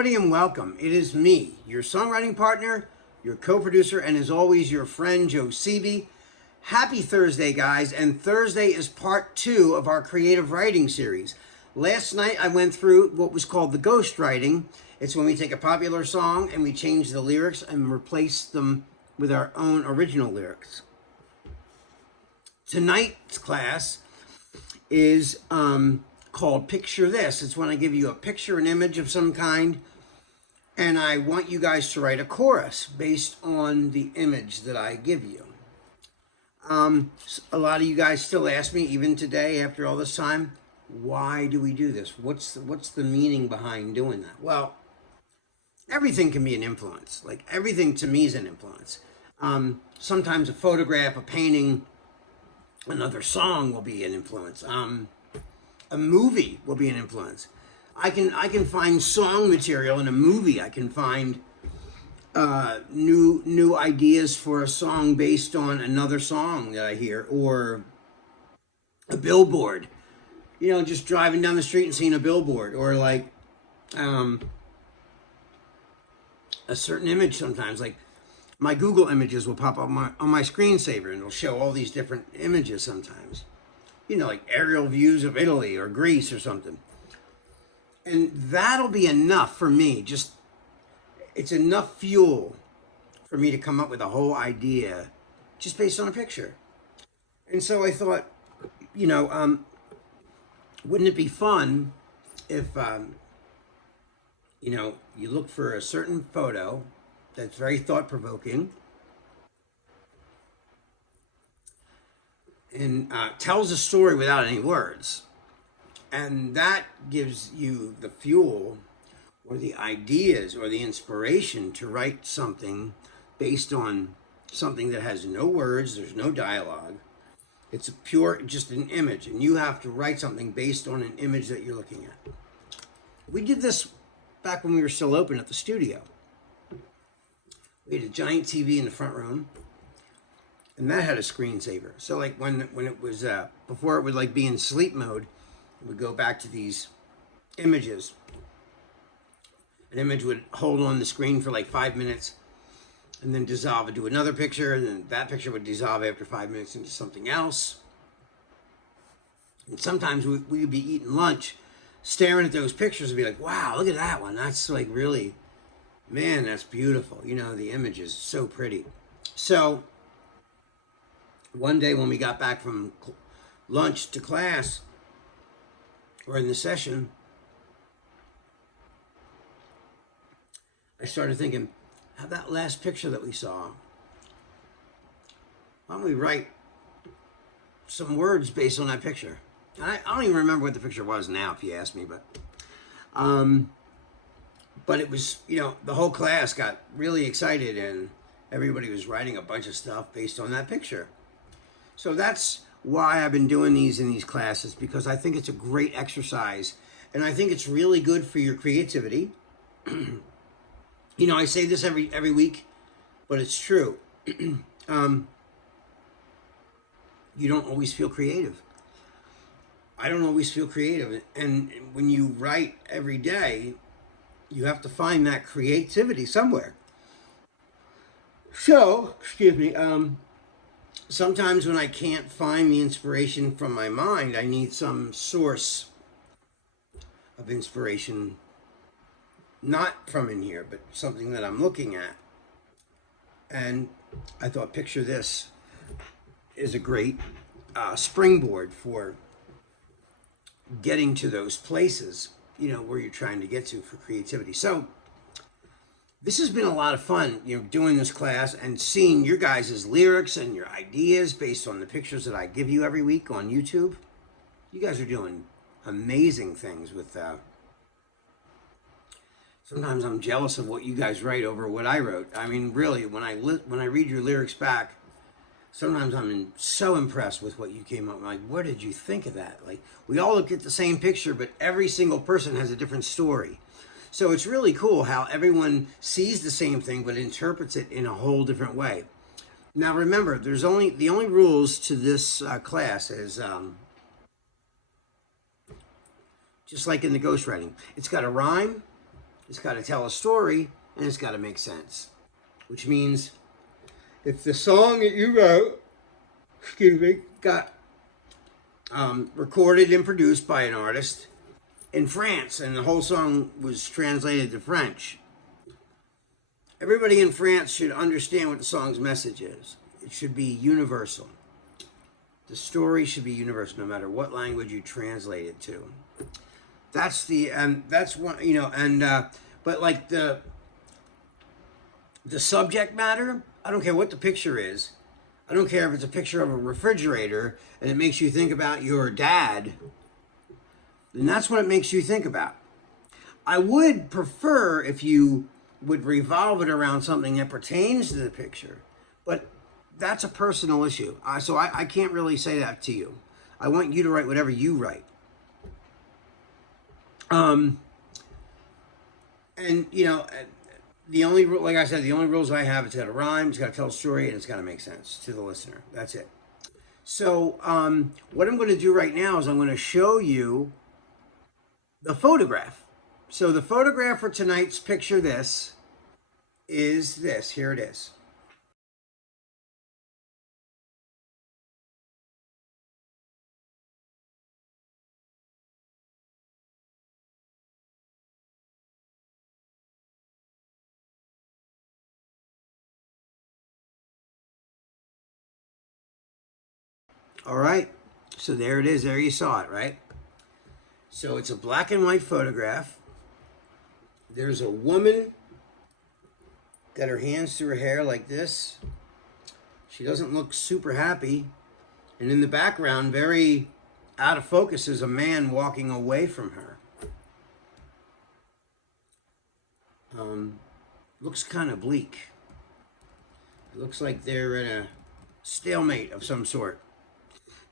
everybody, and welcome. It is me, your songwriting partner, your co-producer, and as always, your friend, Joe Seavey. Happy Thursday, guys, and Thursday is part 2 of our creative writing series. Last night, I went through what was called the ghost writing. It's when we take a popular song and we change the lyrics and replace them with our own original lyrics. Tonight's class is called Picture This. It's when I give you a picture, an image of some kind, and I want you guys to write a chorus based on the image that I give you. A lot of you guys still ask me, even today, after all this time, why do we do this? What's the meaning behind doing that? Well, everything can be an influence. Like, everything to me is an influence. Sometimes a photograph, a painting, another song will be an influence. A movie will be an influence. I can find song material in a movie. I can find new ideas for a song based on another song that I hear, or a billboard. You know, just driving down the street and seeing a billboard, or like a certain image. Sometimes, like, my Google images will pop up on my screensaver, and it'll show all these different images sometimes. You know, like aerial views of Italy or Greece or something. And that'll be enough for me. It's enough fuel for me to come up with a whole idea just based on a picture. And so I thought, you know, wouldn't it be fun if, you know, you look for a certain photo that's very thought-provoking and tells a story without any words. And that gives you the fuel or the ideas or the inspiration to write something based on something that has no words, there's no dialogue. It's a pure, just an image. And you have to write something based on an image that you're looking at. We did this back when we were still open at the studio. We had a giant TV in the front room, and that had a screensaver. So like when it was, before it would like be in sleep mode, it would go back to these images. An image would hold on the screen for like 5 minutes and then dissolve into another picture, and then that picture would dissolve after 5 minutes into something else. And sometimes we would be eating lunch, staring at those pictures and be like, wow, look at that one. That's like really, man, that's beautiful. You know, the image is so pretty. So one day when we got back from lunch to class, or in the session, I started thinking, how that last picture that we saw, why don't we write some words based on that picture? And I don't even remember what the picture was now, if you ask me, but it was, you know, the whole class got really excited and everybody was writing a bunch of stuff based on that picture. So that's why I've been doing these in these classes, because I think it's a great exercise, and I think it's really good for your creativity. You know, I say this every week, but it's true. You don't always feel creative. I don't always feel creative, and when you write every day, you have to find that creativity somewhere. So, excuse me, sometimes when I can't find the inspiration from my mind, I need some source of inspiration, not from in here, but something that I'm looking at. And I thought Picture This is a great springboard for getting to those places, you know, where you're trying to get to for creativity. So this has been a lot of fun, you know, doing this class and seeing your guys' lyrics and your ideas based on the pictures that I give you every week on YouTube. You guys are doing amazing things with sometimes I'm jealous of what you guys write over what I wrote. I mean, really, when I read your lyrics back, sometimes I'm so impressed with what you came up with. Like, what did you think of that? Like, we all look at the same picture, but every single person has a different story. So it's really cool how everyone sees the same thing but interprets it in a whole different way. Now remember, the only rules to this class is just like in the ghostwriting. It's got to rhyme, It's got to tell a story, and it's got to make sense. Which means if the song that you wrote, got recorded and produced by an artist in France, and the whole song was translated to French, everybody in France should understand what the song's message is. It should be universal. The story should be universal, no matter what language you translate it to. That's the that's one, you know, and but like the subject matter, I don't care what the picture is. I don't care if it's a picture of a refrigerator and it makes you think about your dad. Then that's what it makes you think about. I would prefer if you would revolve it around something that pertains to the picture, but that's a personal issue. So I can't really say that to you. I want you to write whatever you write. And you know, the only, like I said, the only rules I have, it's got to rhyme, it's got to tell a story, and it's got to make sense to the listener. That's it. So what I'm going to do right now is I'm going to show you the photograph. So the photograph for tonight's Picture This is this. Here it is. All right. So there it is. There you saw it, right? So it's a black and white photograph. There's a woman, got her hands through her hair like this. She doesn't look super happy. And in the background, very out of focus, is a man walking away from her. Looks kind of bleak. It looks like they're in a stalemate of some sort.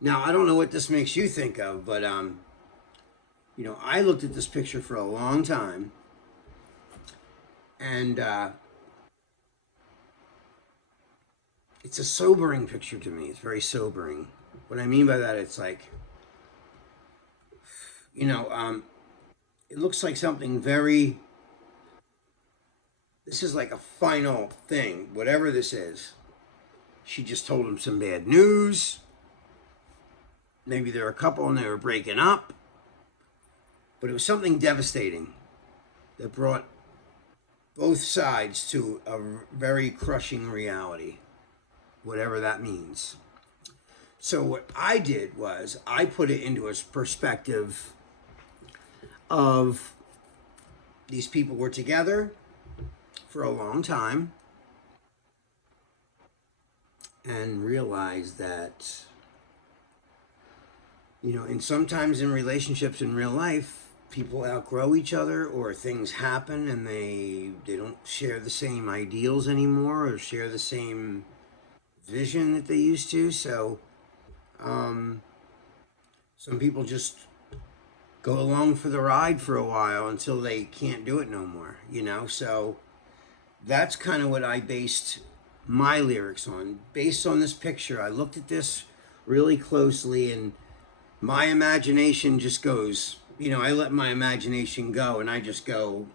Now, I don't know what this makes you think of, but, you know, I looked at this picture for a long time. And it's a sobering picture to me. It's very sobering. What I mean by that, it's like, you know, it looks like something very, this is like a final thing, whatever this is. She just told him some bad news. Maybe they're a couple and they were breaking up. But it was something devastating that brought both sides to a very crushing reality, whatever that means. So what I did was I put it into a perspective of these people were together for a long time and realized that, you know, and sometimes in relationships in real life, people outgrow each other or things happen and they don't share the same ideals anymore or share the same vision that they used to. So some people just go along for the ride for a while until they can't do it no more, you know. So that's kind of what I based my lyrics on. Based on this picture, I looked at this really closely and my imagination just goes, you know, I let my imagination go and I just go,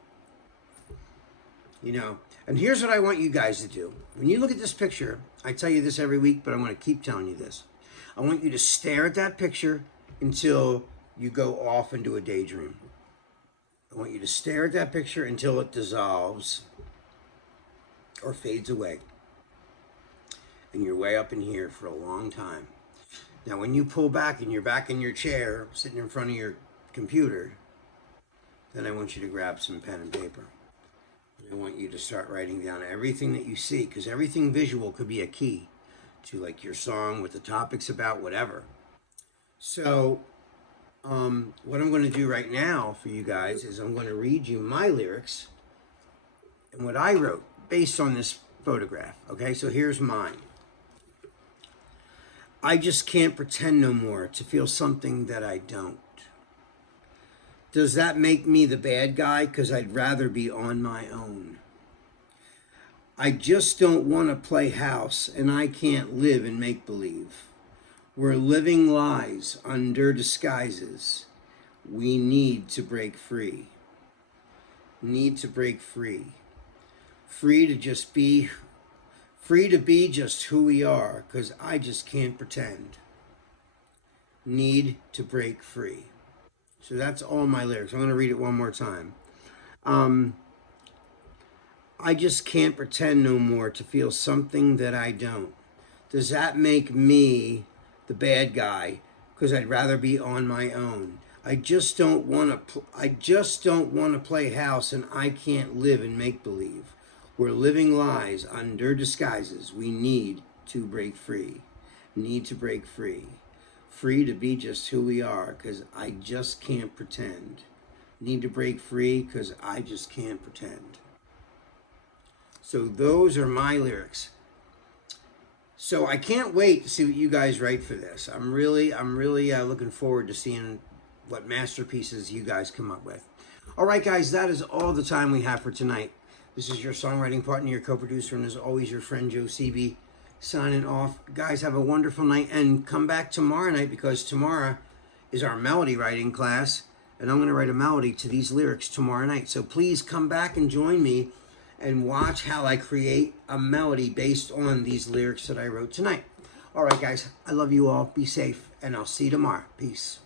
you know. And here's what I want you guys to do. When you look at this picture, I tell you this every week, but I'm going to keep telling you this. I want you to stare at that picture until you go off into a daydream. I want you to stare at that picture until it dissolves or fades away. And you're way up in here for a long time. Now, when you pull back and you're back in your chair, sitting in front of your computer, then I want you to grab some pen and paper. I want you to start writing down everything that you see, because everything visual could be a key to like your song, what the topic's about, whatever. So what I'm going to do right now for you guys is I'm going to read you my lyrics and what I wrote based on this photograph. Okay, so here's mine. I just can't pretend no more to feel something that I don't. Does that make me the bad guy? Because I'd rather be on my own. I just don't want to play house, and I can't live in make-believe. We're living lies under disguises. We need to break free. Need to break free. Free to just be, free to be just who we are, because I just can't pretend. Need to break free. So that's all my lyrics. I'm going to read it one more time. I just can't pretend no more to feel something that I don't. Does that make me the bad guy? Because I'd rather be on my own. I just don't want to. I just don't want to play house, and I can't live in make believe. We're living lies under disguises. We need to break free. Need to break free. Free to be just who we are, because I just can't pretend. Need to break free, because I just can't pretend. So those are my lyrics. So I can't wait to see what you guys write for this. I'm really looking forward to seeing what masterpieces you guys come up with. All right, guys, that is all the time we have for tonight. This is your songwriting partner, your co-producer, and as always, your friend Joe Seavey, signing off. Guys, have a wonderful night, and come back tomorrow night, because tomorrow is our melody writing class, and I'm going to write a melody to these lyrics tomorrow night. So please come back and join me and watch how I create a melody based on these lyrics that I wrote tonight. All right, guys, I love you all. Be safe, and I'll see you tomorrow. Peace.